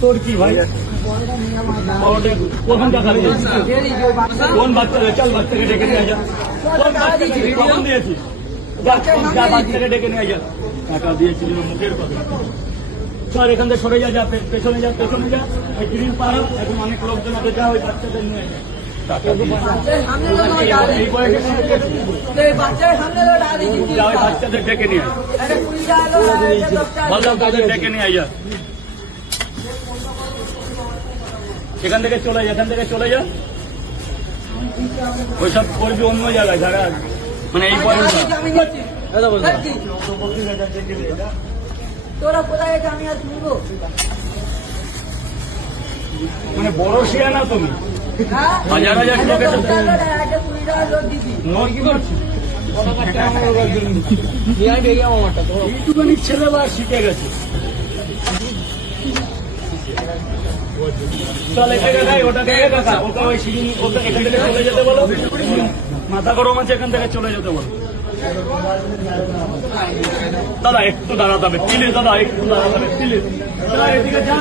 তোর কি ভাই কোনটা খালি কোন বাচ্চা চল বাচ্চাকে ডেকে নিয়ে যা কোন বাচ্চাকে কখন দিয়েছি বাচ্চাকে ডেকে নিয়ে যা টাকা দিয়েছি মুখের কথা চল এখান থেকে সরে যা যা পেছনে যা ওই গ্রিল পার এখন অনেক লোকজন আছে যা ওই বাচ্চাদের নিয়ে যা বাচ্চাদের ডেকে নিয়ে বললাম তাদের ডেকে নিয়ে যা এখান থেকে চলে যা ওইসব করবি অন্য জায়গায় যারা মানে এই তোরা কোথায় আমি আর শুনবো মানে বড় শিয়া না তুমি হাজার লোকের কি করছি এইটুখানি ছেলে বা শিখে গেছে চল ওটা ওকে ওই সিঁড়ি ওকে এখান থেকে চলে যেতে বলো মাথা গরম আছে এখান থেকে চলে যেতে বলো দাদা একটু দাঁড়াতে হবে প্লিজ দাদা একটু দাঁড়াতে হবে প্লিজ এদিকে যা